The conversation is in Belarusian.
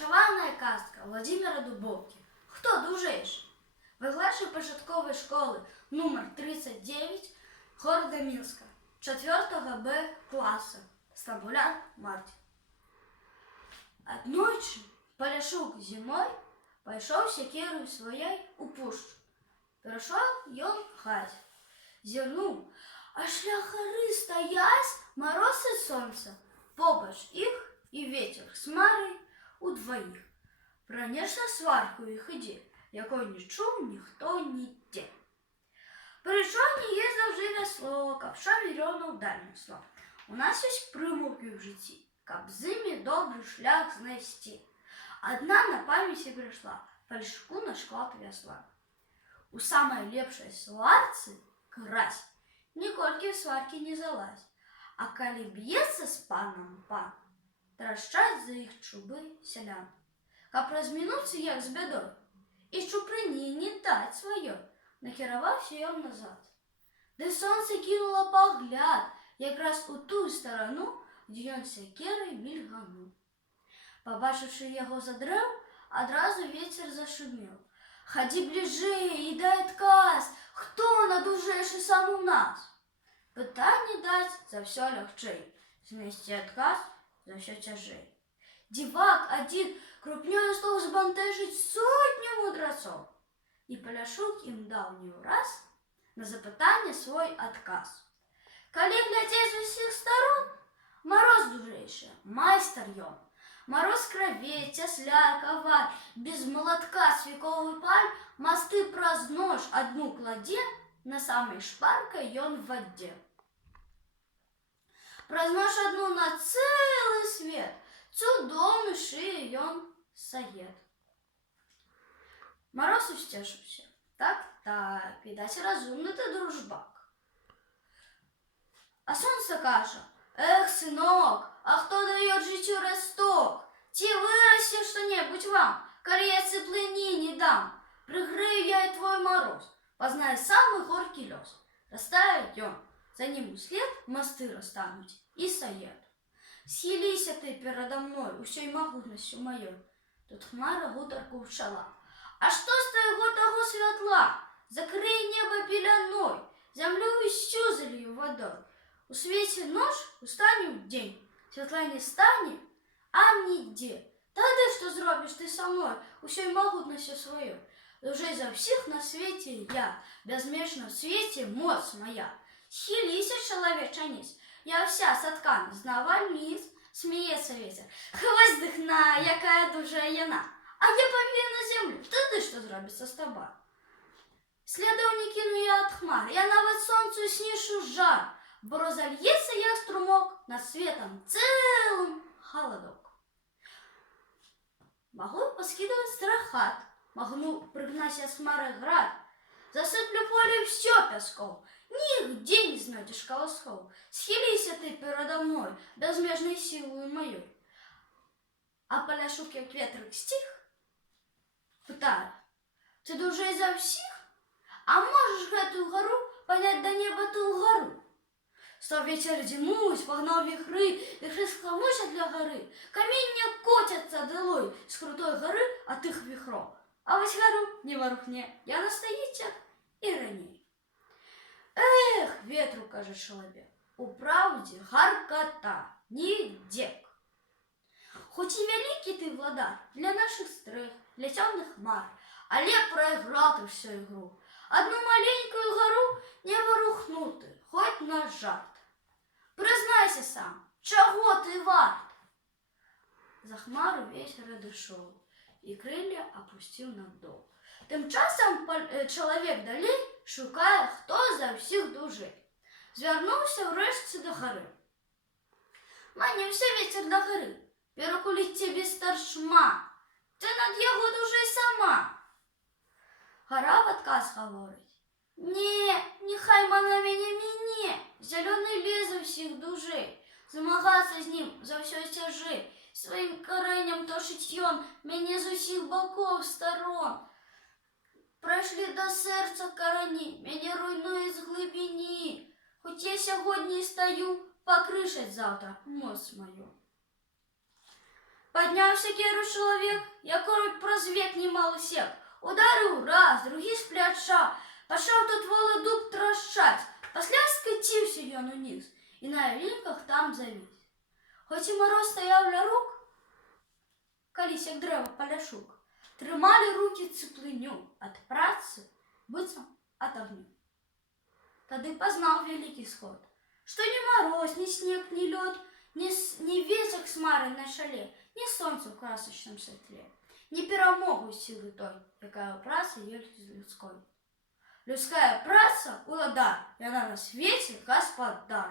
Вишивана казка Владимира Дубовки. Хто дужейший? Викладач початкової школи номер 39 города Минска, 4 Б класса, Стамбулян Мартин. Однойчі Поляшук зимой пайшов секірою своєю у пущу. Перейшов ён хать, зірнув, а шляхары стоять мороз и солнце, побач их и ветер с Марой удвоих. Пронесла сварку их іде, якой не чув ніхто ніде. Прийшов не є завжди слово, каб що мільйонів дальніх слов. У нас есть примовки в житті, каб з ними добрий шлях знайти. Одна на пам'яті прийшла, Поляшуку на шклад весла. У самой лепшей сварцы крась, ніколькі в сваркі не залазь. А калі б'ецца з паном пан, трашчаць за іх чубы сялян. Каб размінуцца як з бядой, і чупрыні не даць сваё, накіраваўся ён назад. Ды сонце кінула пагляд якраз у тую старану, дзе ён сякерай мільгануў. Пабачыўшы яго за дрэў, адразу вецер зашумеў. Ходи ближе и дай отказ, хто надужейший сам у нас? Пытанне даць за все лягчэй, знайсці адказ за все цяжэй. Дивак один крупнёю стал збантэжыць сотню мудрецов, и Поляшук им дал не ураз на запытанне свой отказ. Калі глядзець з усіх сторон, мороз дужейшы, майстар ён. Мороз кровей, тесляр, коваль, без молотка свековый паль, мосты праз нож одну кладе, на самой шпаркой ён в воде. Праз нож одну на целый свет, цудоўны шые ён саед. Мороз усцешыўся. Так, відаць, разумны ты дружбак. А сонце кажа: эх, сынок, а хто дает жыццю росток? Ці вырасце што-небудзь вам, калі я цеплыні не дам? Прыгрэю я і твой мороз, пазнае самы горкі лёс. Растае ён, за ним услед мосты растануць і саед. Схіліся ты перада мной усёй магутнасцю маёй. Тут хмара гутарку ўчала. А што з твайго таго святла? Закрый неба пеляной, зямлю усю залью вадой. У свеце ноч, устане ў дзень, святла не стане, а нідзе. Тады што зробіш ты са мной усёй магутнасцю сваёй? Дужэй за ўсіх на свеце я, бязмежна ў свеце моц моя. Схіліся, чалавечаніс, я вся саткана, знаваль ніц, смеецца ветер. Хвось дыхна, якая дужая яна, а я павію на зямлю, тады што зробіцца з таба? Слядоў не кіну я ад хмар, я нават сонцу снішу жар, бо разольется як струмок над светом целым холодок. Могу поскидывать страхат, могу прыгнать с хмары град, засыплю поле все пяском, нигде не знайдешь колосков. Схилися ты передо мной, безмежной силой моей. А Поляшук, як ветрик стих, питає: ты дужей за всіх? А можешь гэтую гору понять до неба ту гору? Став ветер дзьмуць, погнал вихры, вихры схламуся для горы, каменья котятся долой с крутой горы от их вихров. А вось гору не ворухне, я настоїть і раней. Эх, ветру, каже чоловік, у правді гаркота, нідек. Хоч і великий ти владар для наших стрих, для темных хмар, але проиграл ты всю игру. Одну маленькую гору не ворухнути, хоть на жарт. Признайся сам, чого ти варт? За хмару ветер одійшов і крилля опустив наддол. Тим часом чоловік далей шукає, хто за всіх дужий. Звернувся врешті до гори. Манівся ветер до гори, перекулить тебе старшма, ти над його дужий сама. Гора в отказ говорить: не, нехай мана мене, зеленый лес у всіх дужей, змагатися з ним за все тяжей, своїм коренем тошить ён мене з усіх боков сторон. Прийшли до серця корені, мене руйнує з глибині, хоч я сьогодні стою, покришать завтра моц мою. Падняўся керу чалавек, якой праз век немалы сек. Ударыў раз, другі з пляча, пачаў тут волы дуб трашчаць. Пасля скаціўся ён уніз і на лінках там завіс. Хоць і мароз стаяў ля рук, калісь як дрэва паляшук, трымалі рукі цыплыню ад працы, быццам ад агню. Тады пазнаў вялікі сход, што ні мароз, ні снег, ні лёд, ні ветер хмары на чале, ні сонца ў красачным святле, не перамогуць сілы той, якая праца ёсць людской. Людская праца — уладар, яна на свеце гаспадар.